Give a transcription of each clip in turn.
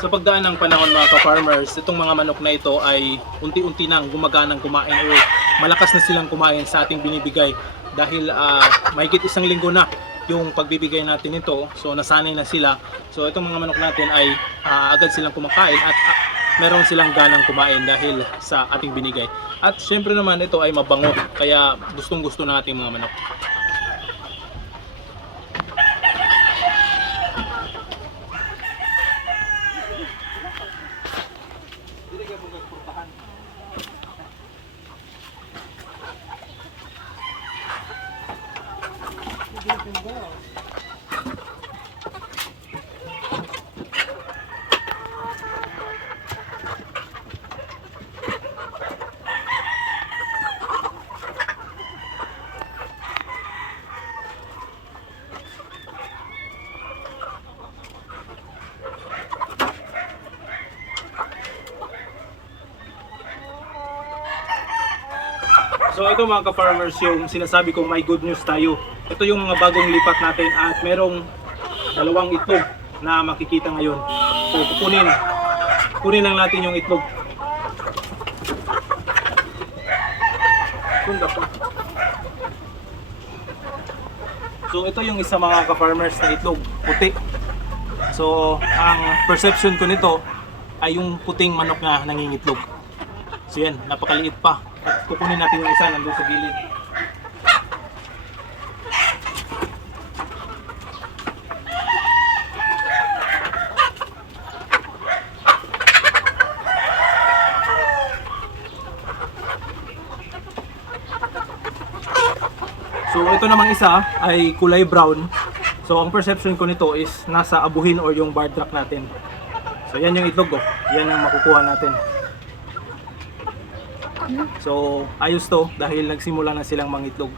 Sa pagdaan ng panahon mga ka-farmers, itong mga manok na ito ay unti-unti nang gumaganang kumain o malakas na silang kumain sa ating binibigay dahil ah, mahigit isang linggo na yung pagbibigay natin ito. So nasanay na sila. So itong mga manok natin ay ah, agad silang kumakain at ah, meron silang ganang kumain dahil sa ating binigay. At syempre naman ito ay mabango kaya gustong gusto ng ating mga manok. So ito mga ka-farmers yung sinasabi kong may good news tayo. Ito yung mga bagong lipat natin at merong dalawang itlog na makikita ngayon. So kukunin, kunin lang natin yung itlog. Kunda pa. So ito yung isa mga ka-farmers na itlog, puti. So ang perception ko nito ay yung puting manok na nangingitlog. So yan, napakaliit pa. At kukunin natin yung isa nandun sa gilid. So ito namang isa ay kulay brown. So ang perception ko nito is nasa abuhin or yung bar track natin. So yan yung itlog oh. Yan ang makukuha natin. So, ayos to dahil nagsimula na silang mangitlog.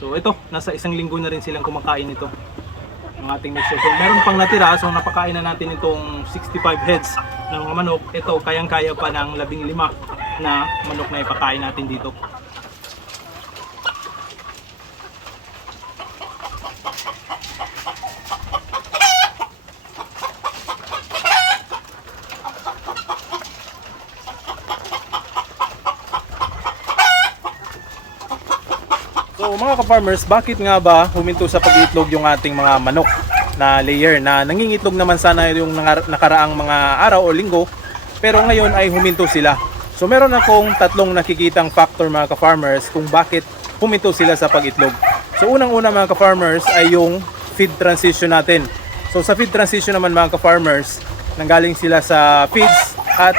So, ito, nasa isang linggo na rin silang kumakain ito. Ng ating mixture. So, meron pang natira. So, napakain na natin itong 65 heads ng mga manok. Ito, kayang-kaya pa ng 15 na manok na ipakain natin dito. So mga ka-farmers, bakit nga ba huminto sa pag-itlog yung ating mga manok na layer na nangingitlog naman sana yung nakaraang mga araw o linggo pero ngayon ay huminto sila. So meron akong tatlong nakikitang factor mga ka-farmers kung bakit huminto sila sa pag-itlog. So unang-una mga ka-farmers ay yung feed transition natin. So sa feed transition naman mga ka-farmers, nanggaling sila sa feeds at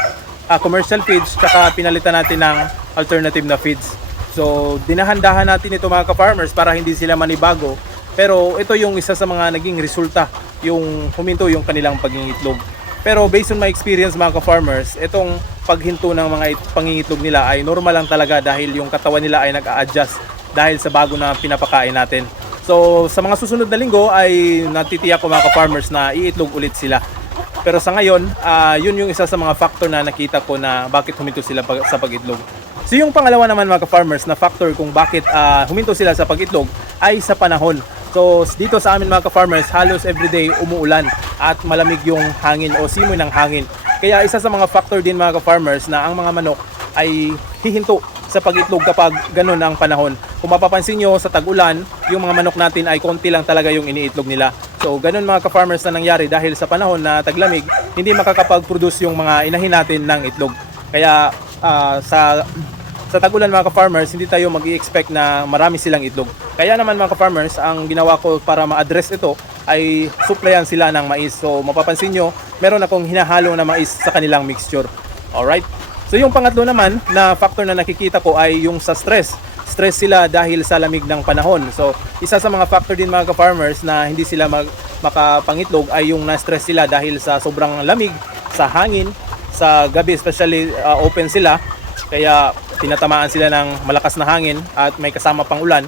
ah, commercial feeds tsaka pinalitan natin ng alternative na feeds. So, dinahandahan natin ito mga ka-farmers para hindi sila manibago. Pero ito yung isa sa mga naging resulta, yung huminto yung kanilang pagingitlog. Pero based on my experience mga ka-farmers, itong paghinto ng mga it- pangingitlog nila ay normal lang talaga dahil yung katawan nila ay nag-a-adjust dahil sa bago na pinapakain natin. So, sa mga susunod na linggo ay natitiyak ko mga ka-farmers na iitlog ulit sila. Pero sa ngayon, ah, yun yung isa sa mga factor na nakita ko na bakit huminto sila pag- sa pag-itlog. So yung pangalawa naman mga farmers na factor kung bakit ah, huminto sila sa pag-itlog ay sa panahon. So dito sa amin mga farmers halos everyday umuulan at malamig yung hangin o simoy ng hangin. Kaya isa sa mga factor din mga farmers na ang mga manok ay hihinto sa pag-itlog kapag ganun ang panahon. Kung mapapansin nyo sa tag-ulan, yung mga manok natin ay konti lang talaga yung iniitlog nila. So ganun mga ka-farmers na nangyari dahil sa panahon na taglamig, hindi makakapag-produce yung mga inahin natin ng itlog. Kaya ah, sa sa tagulan mga ka-farmers, hindi tayo mag expect na marami silang itlog. Kaya naman mga ka-farmers, ang ginawa ko para ma-address ito ay supplyan sila ng mais. So mapapansin nyo, meron akong hinahalo na mais sa kanilang mixture. Alright? So yung pangatlo naman na factor na nakikita ko ay yung sa stress. Stress sila dahil sa lamig ng panahon. So isa sa mga factor din mga ka-farmers na hindi sila mag makapangitlog ay yung na-stress sila dahil sa sobrang lamig, sa hangin, sa gabi especially uh, open sila kaya tinatamaan sila ng malakas na hangin at may kasama pang ulan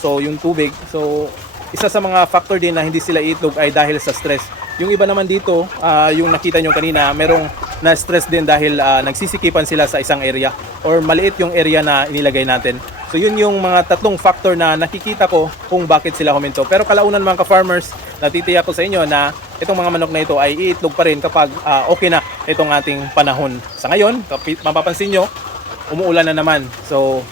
so yung tubig so isa sa mga factor din na hindi sila itlog ay dahil sa stress yung iba naman dito ah, yung nakita nyo kanina merong na stress din dahil ah, nagsisikipan sila sa isang area or maliit yung area na inilagay natin So yun yung mga tatlong factor na nakikita ko kung bakit sila huminto. Pero kalaunan mga ka-farmers, natitiyak ko sa inyo na itong mga manok na ito ay iitlog pa rin kapag ah, okay na itong ating panahon. Sa ngayon, mapapansin nyo, umuulan na naman. So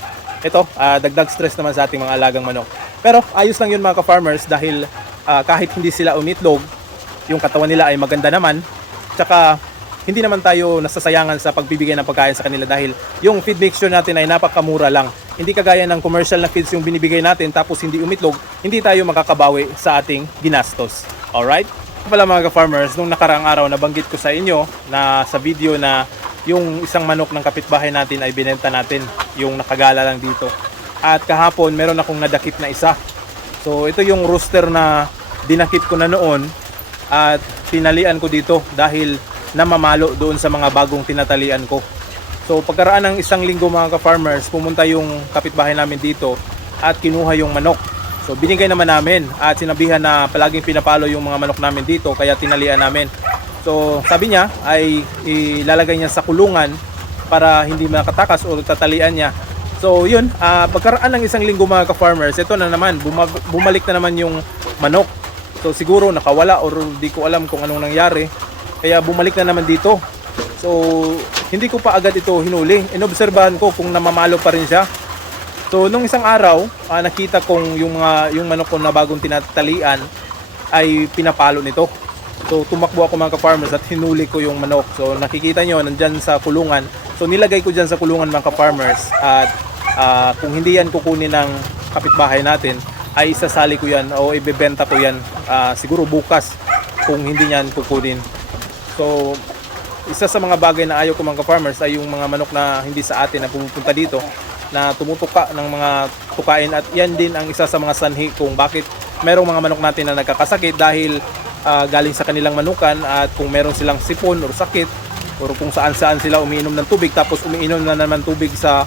ito, ah, dagdag stress naman sa ating mga alagang manok. Pero ayos lang yun mga ka-farmers dahil ah, kahit hindi sila umitlog, yung katawan nila ay maganda naman. Tsaka hindi naman tayo nasasayangan sa pagbibigay ng pagkain sa kanila dahil yung feed mixture natin ay napakamura lang. Hindi kagaya ng commercial na feeds yung binibigay natin tapos hindi umitlog, hindi tayo makakabawi sa ating ginastos. Alright? Pala mga ka-farmers, nung nakaraang araw nabanggit ko sa inyo na sa video na yung isang manok ng kapitbahay natin ay binenta natin, yung nakagala lang dito. At kahapon meron akong nadakip na isa. So ito yung rooster na dinakip ko na noon at tinalian ko dito dahil namamalo doon sa mga bagong tinatalian ko. So pagkaraan ng isang linggo mga ka-farmers, pumunta yung kapitbahay namin dito at kinuha yung manok. So binigay naman namin at sinabihan na palaging pinapalo yung mga manok namin dito kaya tinalian namin. So sabi niya ay ilalagay niya sa kulungan para hindi makatakas o tatalian niya. So yun, ah, pagkaraan ng isang linggo mga ka-farmers, ito na naman, buma- bumalik na naman yung manok. So siguro nakawala or di ko alam kung anong nangyari. Kaya bumalik na naman dito. So hindi ko pa agad ito hinuli. Inobserbahan ko kung namamalo pa rin siya. So nung isang araw, ah, nakita kong yung mga yung manok ko na bagong tinatalian ay pinapalo nito. So tumakbo ako mga ka-farmers at hinuli ko yung manok. So nakikita nyo nandyan sa kulungan. So nilagay ko dyan sa kulungan mga ka-farmers at ah, kung hindi yan kukunin ng kapitbahay natin ay isasali ko yan o ibebenta ko yan ah, siguro bukas kung hindi yan kukunin. So isa sa mga bagay na ayaw ko mga farmers ay yung mga manok na hindi sa atin na pumupunta dito na tumutuka ng mga tukain at yan din ang isa sa mga sanhi kung bakit merong mga manok natin na nagkakasakit dahil ah, galing sa kanilang manukan at kung meron silang sipon or sakit or kung saan saan sila umiinom ng tubig tapos umiinom na naman tubig sa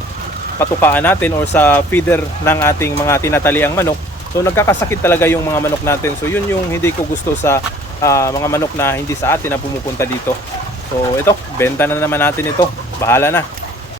patukaan natin or sa feeder ng ating mga tinataliang manok. So nagkakasakit talaga yung mga manok natin. So yun yung hindi ko gusto sa ah, mga manok na hindi sa atin na pumupunta dito. So ito benta na naman natin ito. Bahala na